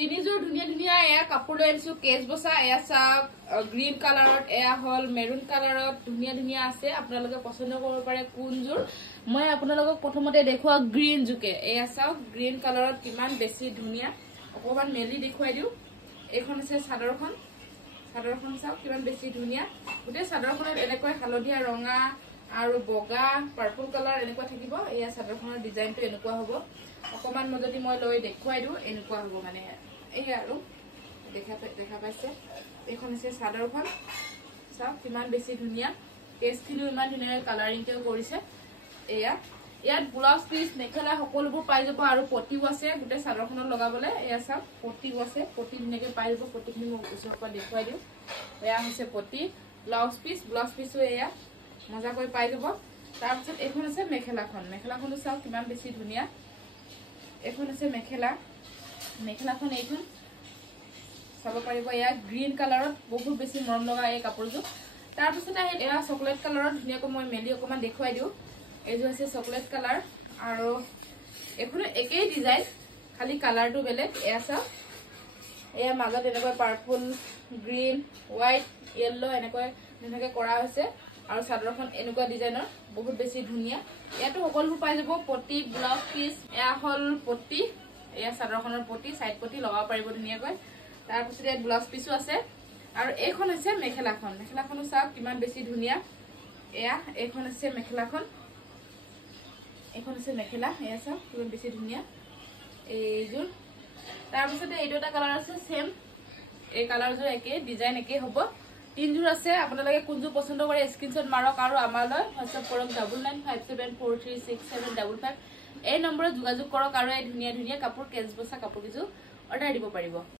তিনিযোৰ ধুনীয়া ধুনীয়া এয়া কাপোৰ লৈ আনিছো কেজ বসা এয়া চাওক গ্ৰীণ কালাৰত এয়া হল মেৰুন কালাৰত ধুনীয়া ধুনীয়া আছে আপোনালোকে পছন্দ কৰিব পাৰে কোনযোৰ মই আপোনালোকক প্ৰথমতে দেখুৱা গ্ৰীণ জুকে এয়া চাওক গ্ৰীণ কালাৰত কিমান বেছি ধুনীয়া অকমান মেলি দেখুৱাই দিও এইখন আছে চাদৰখন চাওক কিমান বেছি ধুনীয়া গোটে চাদৰখনত এনেকৈ হালধীয়া ৰঙা আৰু বগা পাৰ্পল কালাৰ এনেকুৱা থাকিব এয়া চাদৰখনৰ ডিজাইনটো এনেকুৱা হ'ব অকমান মই যদি মই লৈ দেখুৱাই দিও এনেকুৱা হ'ব মানে এই আৰু দেখা পাইছে এইখন আছে চাদৰখন চাওক কিমান বেছি ধুনীয়া কেছখিনো ইমান ধুনীয়া কালাৰিং কে কৰিছে এয়া ইয়াত ব্লাউজ পিস মেখেলা সকলোবোৰ পাই যাব আৰু পটিও আছে গোটে চাদৰখনত লগাবলে এয়া চাওক পটিও আছে পটি ধুনীয়াকে পাই যাব পটিখিনি মই ওচৰৰ পৰা দেখুৱাই দিও এয়া হৈছে পটি ব্লাউজ পিসো এয়া মজা কৰি পাই যাব তাৰ পিছত এখন আছে মেখেলাখনো চাওক কিমান বেছি ধুনীয়া এখন আছে মেখেলাখন এইখন চাব পাৰিব এয়া গ্ৰীণ কালাৰত বহুত বেছি মৰম লগা এই কাপোৰযোৰ তাৰ পিছত এয়া চকলেট কালাৰত ধুনীয়াকৈ মই মেলি অকমান দেখুৱাই দিও এইযোৰ আছে চকলেট কালাৰ আৰু এখনো একেই ডিজাইন খালি কালাৰটো বেলেগ এয়া চাওক এয়া মাজত এনেকৈ পাৰ্পল গ্ৰীণ হোৱাইট ইয়েলো এনেকৈ ধুনীয়াকৈ কৰা হৈছে আৰু চাদৰখন এনেকুৱা ডিজাইনৰ বহুত বেছি ধুনীয়া ইয়াতো সকলোবোৰ পাই যাব পটি ব্লাউজ পিস এয়া হল পটি এয়া চাদৰখনৰ পটি সাইড পটি লগাব পাৰিব ধুনীয়াকৈ তাৰ পিছত ইয়াত ব্লাউজ পিসো আছে আৰু এইখন আছে মেখেলাখনো চাওক কিমান বেছি ধুনীয়া এয়া এইখন আছে মেখেলা এয়া চাওক কিমান বেছি ধুনীয়া এইযোৰ তাৰ পিছত এইটো এটা কালাৰ আছে সেম এই কালাৰযোৰ একে ডিজাইন একে হ'ব তিনযোৰ আছে আপোনালোকে কোনযোৰ পছন্দ কৰে স্ক্ৰিনশ্বট মাৰক আৰু আমালৈ WhatsApp কৰক 9957436755 এই নম্বৰত যোগাযোগ কৰক আৰু এই ধুনীয়া ধুনীয়া কাপোৰ কেজ বসা কাপোৰ কিছু অৰ্ডাৰ দিব পাৰিব